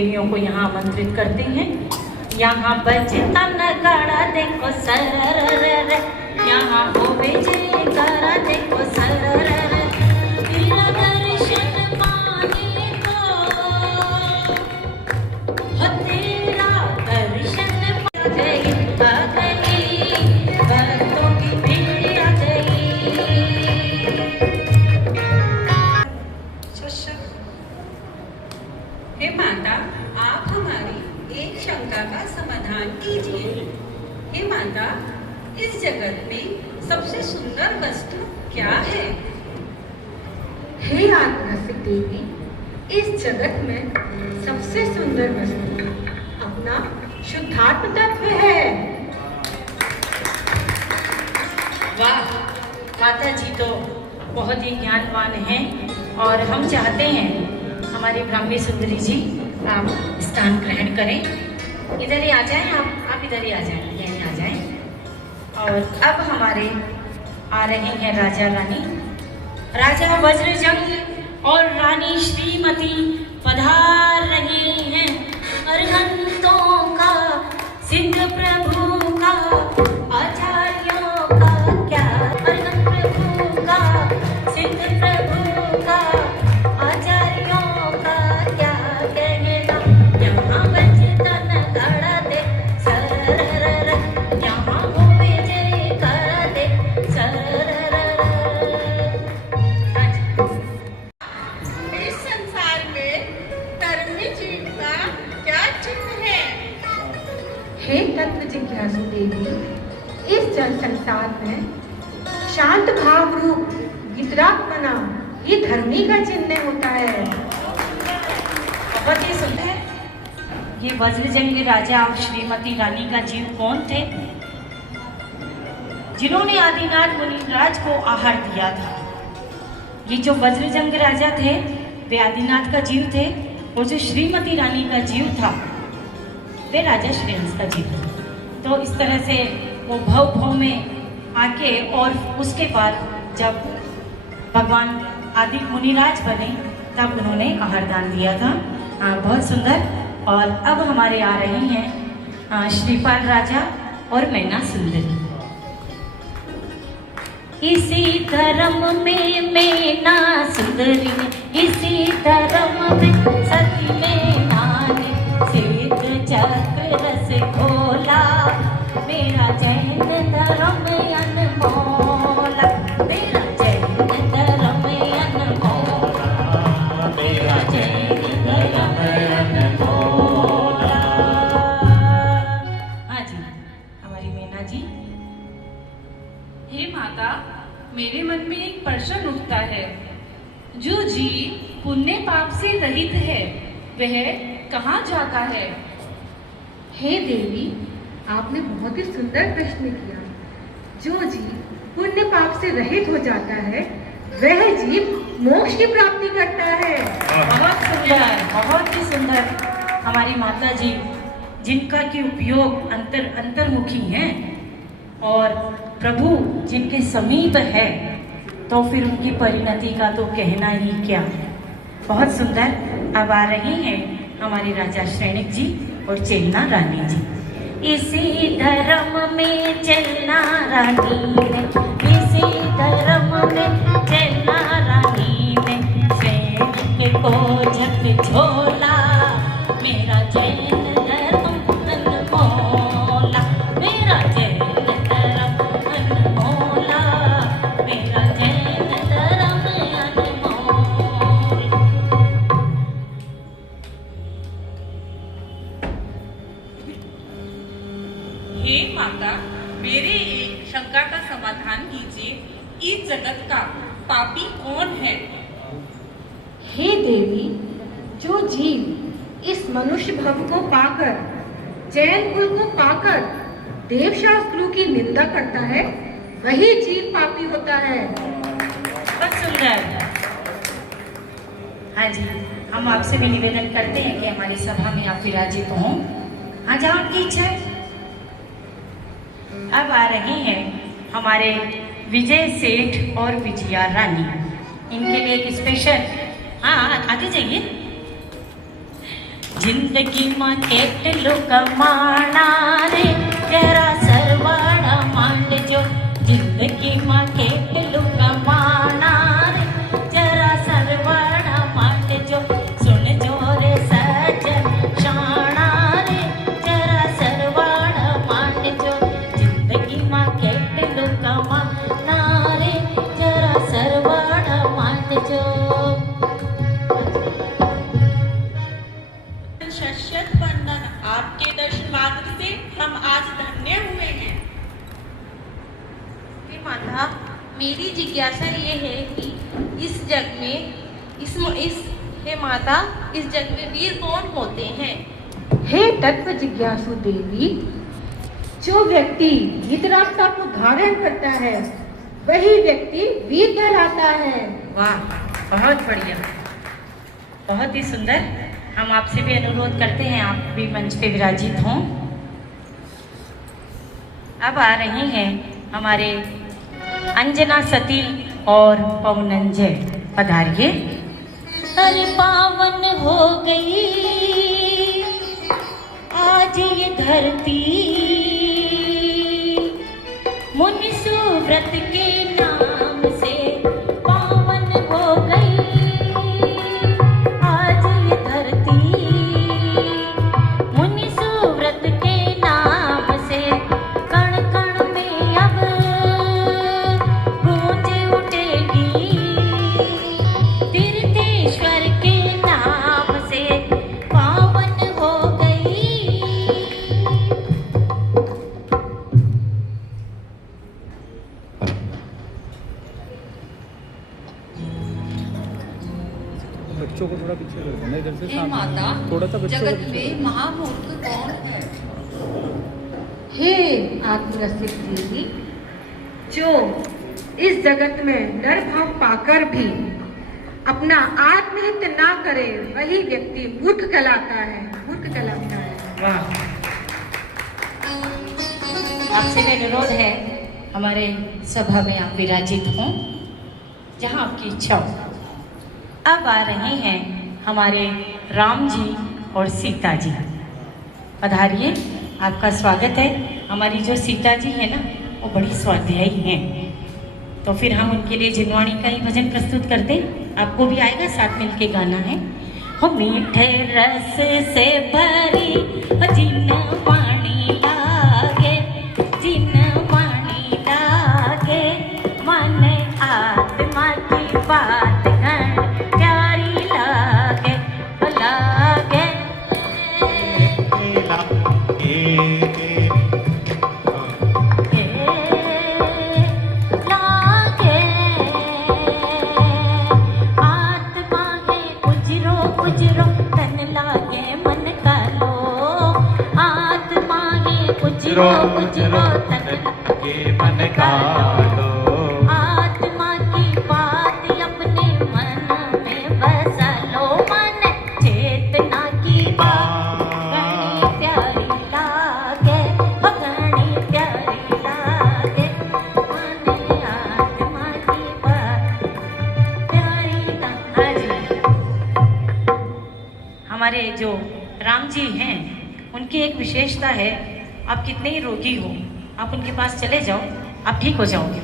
देवियों को यहाँ आमंत्रित करते हैं। यहाँ बजता नगाड़ा देखो सरर, यहाँ होवे जयकारा देखो सरर, तेरा दर्शन पाने को, हो तेरा दर्शन आ गई, भक्तों की भीड़ आ गई। हे माता, आप हमारी एक शंका का समाधान कीजिए। हे माता, इस जगत में सबसे सुंदर वस्तु क्या है? हे आत्मसिक देवी, इस जगत में सबसे सुंदर वस्तु अपना शुद्धात्म तत्व है। वाह, माता जी तो बहुत ही ज्ञानवान हैं और हम चाहते हैं हमारी ब्राह्मी सुंदरी जी आप स्थान ग्रहण करें। इधर ही आ जाएं, आप इधर ही आ जाएं, यहीं आ जाएं। और अब हमारे आ रहे हैं राजा रानी, राजा वज्रजंग और रानी श्रीमती पधार रही हैं। अरहंतों का, सिंह प्रभु का, आचार्यों का क्या, अरहंत प्रभु का, सिंह प्रभु का, आचार्यों का क्या कहना। यहाँ बजता नगाड़ा दे सरर, यहाँ होवे जयकारा दे सरर। इस संसार में धर्मी जीव का क्या चिन्ह है? हे तत्व जिज्ञासु देवी, इस जल संसार में शांत भाव रूप वितरागमना ये धर्मी का चिन्ह होता है। बहुत ही सुंदर। ये वज्रजंग राजा और श्रीमती रानी का जीव कौन थे? जिन्होंने आदिनाथ मुनिराज को आहार दिया था। ये जो वज्रजंग राजा थे वे आदिनाथ का जीव थे, और जो श्रीमती रानी का जीव था वे राजा श्रेयंस का जीव था। तो इस तरह से वो भव में आके, और उसके बाद जब भगवान आदि मुनिराज बने तब उन्होंने आहारदान दिया था। बहुत सुंदर। और अब हमारे आ रहे हैं श्रीपाल राजा और मैना सुंदरी। इसी धर्म में मैना सुंदरी ने, इसी धर्म में सती मैना ने, श्वेत चक्र रस खोला, मेरा जैन धर्म अनमोला, मेरा जैन धर्म अनमोला, मेरा जैन धर्म अनमोला। हाँ जी, हमारी मैना जी। हे माता, मेरे मन में एक प्रश्न उठता है। जो जीव पुण्य पाप से रहित है वह कहाँ जाता है? हे देवी, आपने बहुत ही सुंदर प्रश्न किया। जो जीव पुण्य पाप से रहित हो जाता है वह जीव मोक्ष की प्राप्ति करता है। बहुत सुंदर, बहुत ही सुंदर। हमारी माता जी जिनका की उपयोग अंतर्मुखी हैं और प्रभु जिनके समीप है, तो फिर उनकी परिणति का तो कहना ही क्या। बहुत सुंदर। अब आ रही हैं हमारी राजा श्रेणिक जी और चेलना रानी जी। इसी धर्म में चेलना रानी ने, इसी धर्म में चेलना रानी ने, श्रेणिक को झक झोला, मेरा जैन धर्म अनमोला, मेरा जैन धर्म अनमोला, मेरा जैन धर्म अनमोल। हे माता, मेरे एक शंका का समाधान कीजिए। इस जगत का पापी कौन है? हे देवी, जो जीव इस मनुष्य भव को पाकर, जैन कुल को पाकर देव शास्त्रों की निंदा करता है वही जीव पापी होता है। बहुत सुंदर। हाँ जी, हम आपसे भी निवेदन करते हैं कि हमारी सभा में आप विराजित हों। हाँ, जहाँ उनकी इच्छा है। अब आ रही हैं हमारे विजय सेठ और विजया रानी। इनके लिए एक स्पेशल, हाँ आगे जाइए। जिंदगीમાં કેટલું કમાણા રે જરા સરવાળા માંડજો જિંદગીમાં કેટલું કમાણા રે જરા સરવાળા માંડજો સુનજો રે સજ્જન શાણા રે જરા સરવાળા માંડજો જિંદગીમાં કેટલું કમાણા રે જરા સરવાળા માંડજો शत वंदन आपके दर्शन मात्र से हम आज धन्य हुए हैं। हे माता, मेरी जिज्ञासा ये है कि इस जग में हे माता, इस जग में वीर कौन होते हैं? हे तत्व जिज्ञासु देवी, जो व्यक्ति धृतराष्ट्र को धारण करता है वही व्यक्ति वीर कहलाता है। वाह, बहुत बढ़िया, बहुत ही सुंदर। हम आपसे भी अनुरोध करते हैं आप भी मंच पे विराजित हों। अब आ रही हैं हमारे अंजना सती और पवनंजय, पधारिए। अरे पावन हो गई आज ये धरती मुनि सुव्रत के नाम से पावन हो गई आज ये धरती मुनि सुव्रत के नाम से कण कण में अब गूंज उठेगी तीर्थेश्वर के नाम से पावन हो गई। बच्चों को थोड़ा पीछे कर देना इधर से हे माता, थोड़ा सा बच्चों जगत को में महामूर्ख कौन है? हे आत्मरसिक देवी, जो इस जगत में नर भाव पाकर भी अपना आत्महित ना करे वही व्यक्ति मूर्ख कहलाता है, मूर्ख कहलाता है। वाह, आपसे भी अनुरोध है हमारे सभा में आप विराजित हों जहां आपकी इच्छा हो। अब आ रहे हैं हमारे राम जी और सीता जी, पधारिए, आपका स्वागत है। हमारी जो सीता जी है ना वो बड़ी स्वाध्यायी हैं, तो फिर हम उनके लिए जिनवाणी का ही भजन प्रस्तुत करते हैं। आपको भी आएगा, साथ मिलके गाना है। हो मीठे रस से भरी जिनवाणी लागे, जिनवाणी लागे, मन आत्मा की बात घन प्यारी लागे, लागे लागे, आत्मा है उजरो उजरो तन लागे मन का लो, आत्मा है उजरो उजरो तन लागे मन का लो, आत्मा की बात अपने मन में बसा लो, मन चेतना की बात घनी प्यारी लागे, घनी प्यारी लागे, मन आत्मा की बात प्यारी लागे। हमारे जो राम जी हैं उनकी एक विशेषता है, आप कितने ही रोगी हो आप उनके पास चले जाओ, आप ठीक हो जाओगे।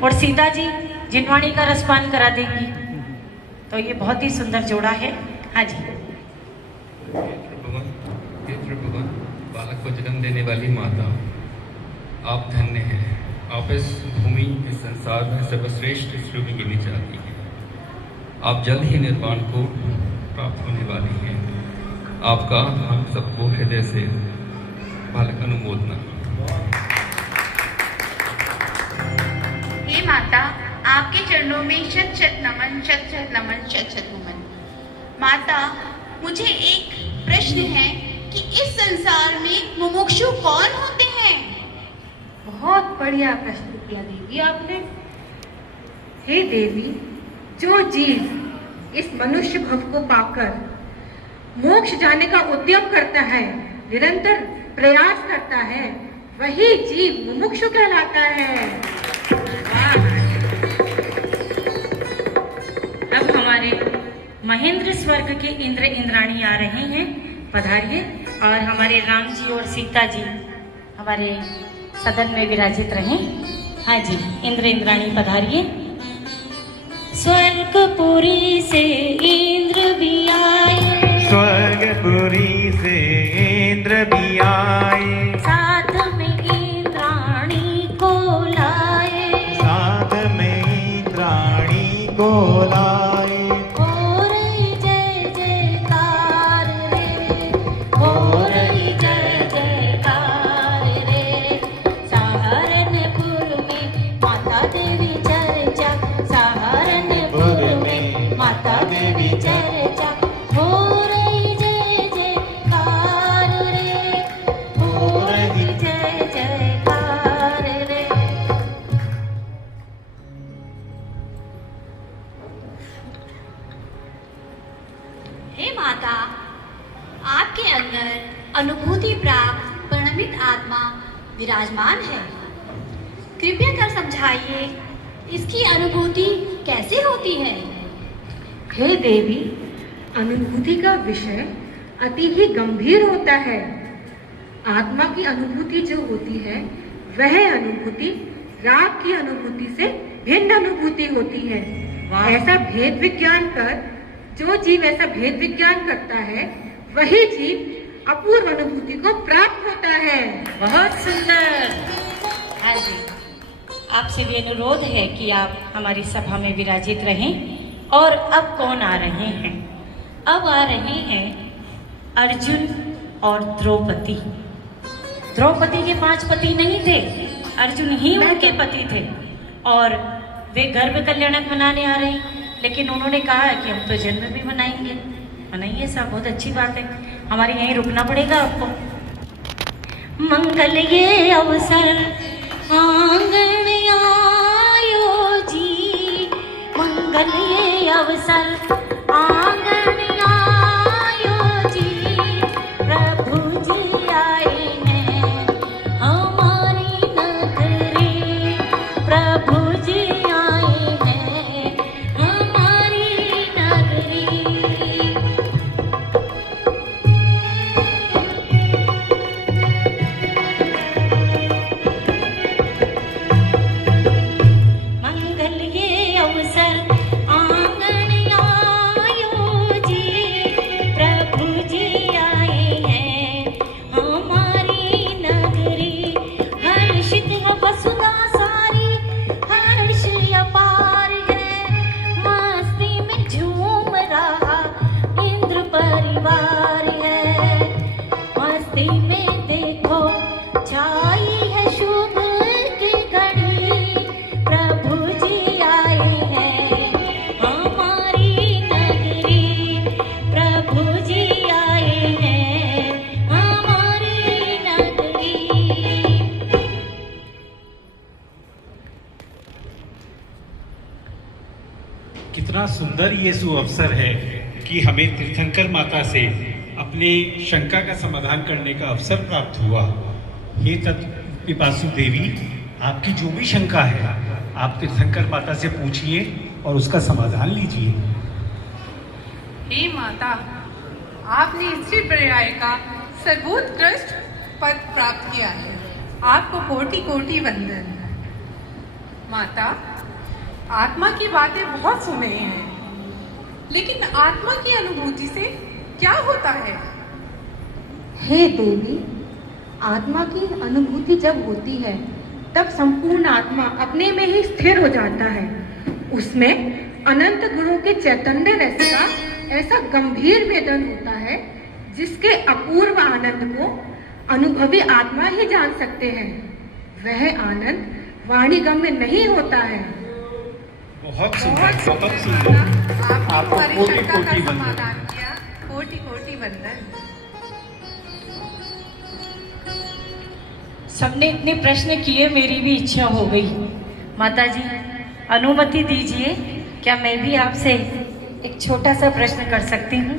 और सीता जी जिनवाणी का रसपान करा देंगी, तो ये बहुत ही सुंदर जोड़ा है। हाँ जी, हे त्रिभुवन बालक को जन्म देने वाली माता, आप धन्य हैं। आप इस भूमि, इस संसार में सर्वश्रेष्ठ स्वरूप गिनी जाती हैं। आप जल्द ही निर्वाण को प्राप्त होने वाली हैं। आपका हम सबको हृदय से बालक अनुमोदना। हे माता, आपके चरणों में शत शत नमन, शत शत नमन, शत शत नमन। माता, मुझे एक प्रश्न है कि इस संसार में मुमुक्षु कौन होते हैं? बहुत बढ़िया प्रश्न किया देवी आपने। हे देवी, जो जीव इस मनुष्य भव को पाकर मोक्ष जाने का उद्यम करता है, निरंतर प्रयास करता है, वही जीव मुमुक्षु कहलाता है। अब हमारे महेंद्र स्वर्ग के इंद्र इंद्राणी आ रहे हैं, पधारिए। और हमारे राम जी और सीता जी हमारे सदन में विराजित रहें। हाँ जी, इंद्र इंद्राणी पधारिए। स्वर्गपुरी से इंद्र भी आए, स्वर्गपुरी से इंद्र भी आए, साथ में इंद्राणी को लाए, साथ में इंद्राणी को लाए। हो रही जय जयकार रे, हो रही जय जयकार रे। सहारनपुर में माता देवी चर्चा, सहारनपुर में माता देवी चर्चा। हो रही जय जयकार रे, हो रही जय जयकार रे। हे माता, आपके अंदर अनुभूति प्राप्त परिणमित आत्मा विराजमान है। कृपया कर समझाइए, इसकी अनुभूति कैसे होती है? हे देवी, अनुभूति का विषय अति ही गंभीर होता है। आत्मा की अनुभूति जो होती है वह अनुभूति राग की अनुभूति से भिन्न अनुभूति होती है। ऐसा भेद विज्ञान कर जो जीव ऐसा भेद विज्ञान करता है वही जीव अपूर्व अनुभूति को प्राप्त होता है। बहुत सुंदर। हाँ जी, आपसे भी अनुरोध है कि आप हमारी सभा में विराजित रहें। और अब कौन आ रहे हैं? अब आ रहे हैं अर्जुन और द्रौपदी। द्रौपदी के 5 पति नहीं थे, अर्जुन ही उनके पति थे। और वे गर्भ कल्याणक मनाने आ रहे हैं, लेकिन उन्होंने कहा है कि हम तो जन्म भी मनाएंगे। मनाइए साहब, बहुत अच्छी बात है। हमारे यहीं रुकना पड़ेगा आपको। मंगल ये अवसर आंगन आयो जी, मंगल ये अवसर आंगन आयो जी। प्रभु जी आए हैं हमारी नगरी, प्रभु जी आए हैं हमारी नगरी। मंगल ये अवसर आंगन आयो जी, प्रभु जी आए हैं हमारी नगरी। हर्षित है वसुधा सारी, हर्ष अपार है, मस्ती में झूम रहा इंद्र परिवार है। मस्ती में देखो छाई है शुभ की घड़ी, प्रभु जी आए हैं हमारी नगरी, प्रभु जी आए हैं हमारी नगरी। कितना सुंदर ये सुअवसर है कि हमें तीर्थंकर माता से अपने शंका का समाधान करने का अवसर प्राप्त हुआ। हे तत्पिपासु देवी, आपकी जो भी शंका है आप तीर्थंकर माता से पूछिए और उसका समाधान लीजिए। हे माता, आपने स्त्री पर्याय का सर्वोत्कृष्ट पद प्राप्त किया है, आपको कोटि कोटि वंदन। माता, आत्मा की बातें बहुत सुने हैं, लेकिन आत्मा की अनुभूति से क्या होता है? हे देवी, आत्मा की अनुभूति जब होती है तब संपूर्ण आत्मा अपने में ही स्थिर हो जाता है। उसमें अनंत गुणों के चैतन्य रस का ऐसा गंभीर वेदन होता है जिसके अपूर्व आनंद को अनुभवी आत्मा ही जान सकते हैं। वह आनंद वाणीगम्य नहीं होता है। बहुत सुंदर, बहुत सुंदर। आपको हमारी कोटि शंका का कोटि वंदन। समाधान किया, कोटि कोटि वंदन। सबने इतने प्रश्न किए, मेरी भी इच्छा हो गई। माता जी, अनुमति दीजिए, क्या मैं भी आपसे एक छोटा सा प्रश्न कर सकती हूँ?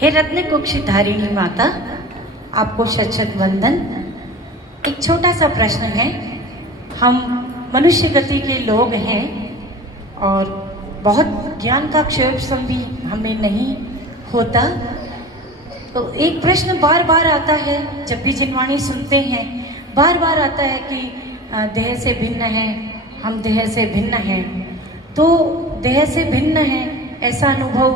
हे रत्न कुक्षधारिणी माता, आपको शत शत वंदन। एक छोटा सा प्रश्न है। हम मनुष्य गति के लोग हैं और बहुत ज्ञान का क्षयोपम भी हमें नहीं होता। तो एक प्रश्न बार बार आता है जब भी जिनवाणी सुनते हैं, बार बार आता है कि देह से भिन्न है, हम देह से भिन्न हैं। तो देह से भिन्न है ऐसा अनुभव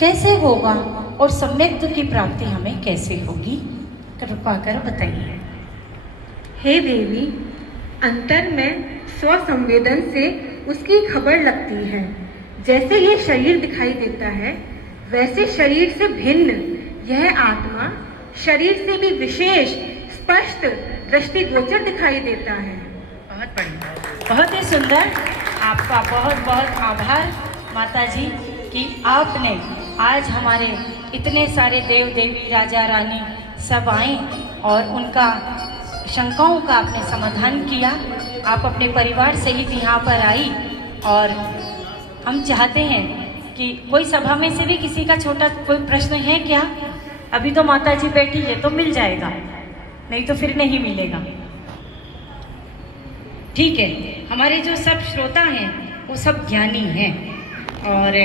कैसे होगा और सम्यक्त्व की प्राप्ति हमें कैसे होगी, कृपा कर बताइए। हे देवी, अंतर में स्वसंवेदन से उसकी खबर लगती है। जैसे ये शरीर दिखाई देता है, वैसे शरीर से भिन्न यह आत्मा शरीर से भी विशेष स्पष्ट दृष्टिगोचर दिखाई देता है। बहुत बढ़िया, बहुत ही सुंदर। आपका बहुत बहुत आभार माता जी कि आपने आज हमारे इतने सारे देव देवी राजा रानी सब आए और उनका शंकाओं का आपने समाधान किया। आप अपने परिवार सहित यहाँ पर आई और हम चाहते हैं कि कोई सभा में से भी किसी का छोटा कोई प्रश्न है क्या? अभी तो माता जी बैठी है तो मिल जाएगा, नहीं तो फिर नहीं मिलेगा। ठीक है, हमारे जो सब श्रोता हैं वो सब ज्ञानी हैं और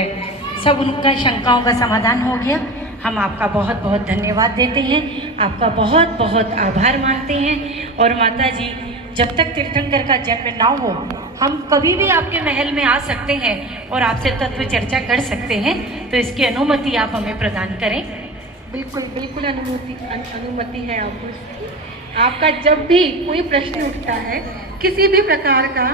सब उनका शंकाओं का समाधान हो गया। हम आपका बहुत बहुत धन्यवाद देते हैं, आपका बहुत बहुत आभार मानते हैं। और माता जी, जब तक तीर्थंकर का जन्म ना हो, हम कभी भी आपके महल में आ सकते हैं और आपसे तत्व चर्चा कर सकते हैं, तो इसकी अनुमति आप हमें प्रदान करें। बिल्कुल बिल्कुल अनुमति है आपको। आपका जब भी कोई प्रश्न उठता है, किसी भी प्रकार का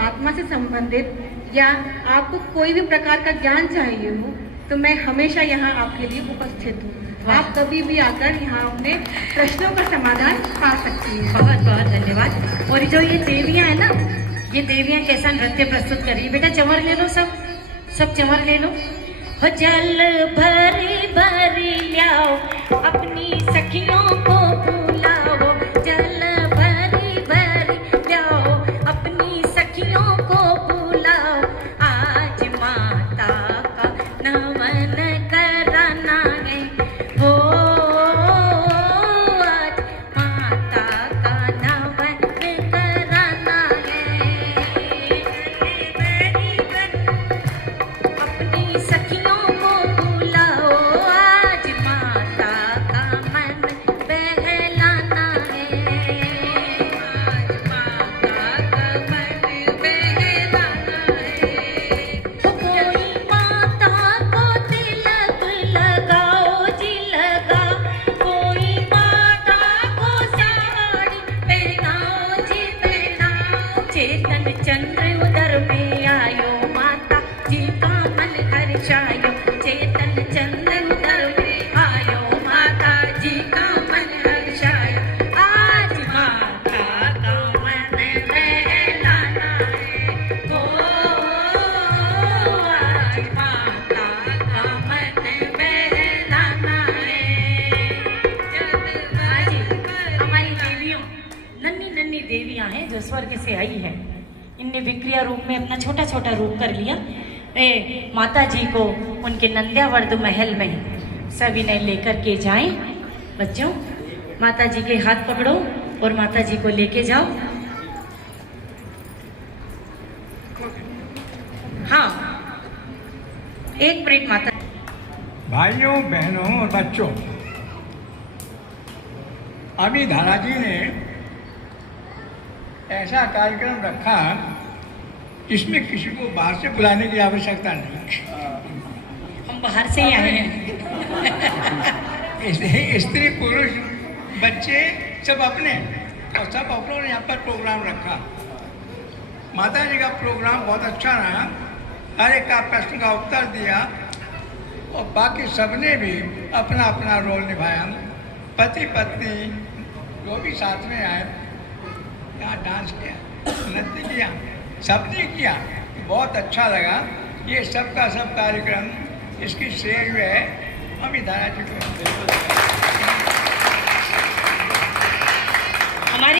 आत्मा से संबंधित या आपको कोई भी प्रकार का ज्ञान चाहिए हो, तो मैं हमेशा यहाँ आपके लिए उपस्थित हूँ। आप कभी भी आकर यहाँ अपने प्रश्नों का समाधान पा सकती हैं। बहुत बहुत धन्यवाद। और जो ये देवियाँ हैं ना, ये देवियाँ कैसा नृत्य प्रस्तुत कर रही है। बेटा चंवर ले लो, सब चंवर ले लो। हो जल भरी भरी लाओ, अपनी सखियों को बुलाओ। जल भरी भरी लाओ, अपनी सखियों को बुलाओ। आज माता का नमन कराना है, हो आज माता का नमन कराना है। अपनी सखियों को बुलाओ, आज माता का मन बहलाना है। आज माता का मन बहलाना है। कोई माता को तिलक लगाओ जी लगा, कोई माता को साड़ी पहनाओ जी पहनाओ। चेतन चंद्र उदर में आयो, माता जी का मन हर्षायो। चेतन चंद्र उदर में आयो, माता जी का मन हर्षायो। आज माता का मन बहलाना है, हो आज माता का मन बहलाना है। हाँ जी, हमारी देवियों, नन्ही नन्ही देवियाँ हैं जो स्वर्ग से आई है। इनने विक्रिया रूप में अपना छोटा छोटा रूप कर लिया। माता जी को उनके नंद्यावर्ध महल में सभी ने लेकर के जाएं। बच्चों, माता जी के हाथ पकड़ो और माता जी को लेके जाओ। हाँ, एक मिनट माता। भाइयों बहनों और बच्चों, अभी धारा जी ने ऐसा कार्यक्रम रखा जिसमें किसी को बाहर से बुलाने की आवश्यकता नहीं। हम बाहर से ही आए हैं। स्त्री पुरुष बच्चे सब अपने और सब अपनों ने यहाँ पर प्रोग्राम रखा। माता जी का प्रोग्राम बहुत अच्छा रहा। हर एक का प्रश्न का उत्तर दिया और बाकी सबने भी अपना अपना रोल निभाया। पति पत्नी जो भी साथ में आए, यहाँ डांस किया, नृत्य किया, सबने किया, बहुत अच्छा लगा। ये सब का सब कार्यक्रम इसकी श्रेय है अमित धारा जी को।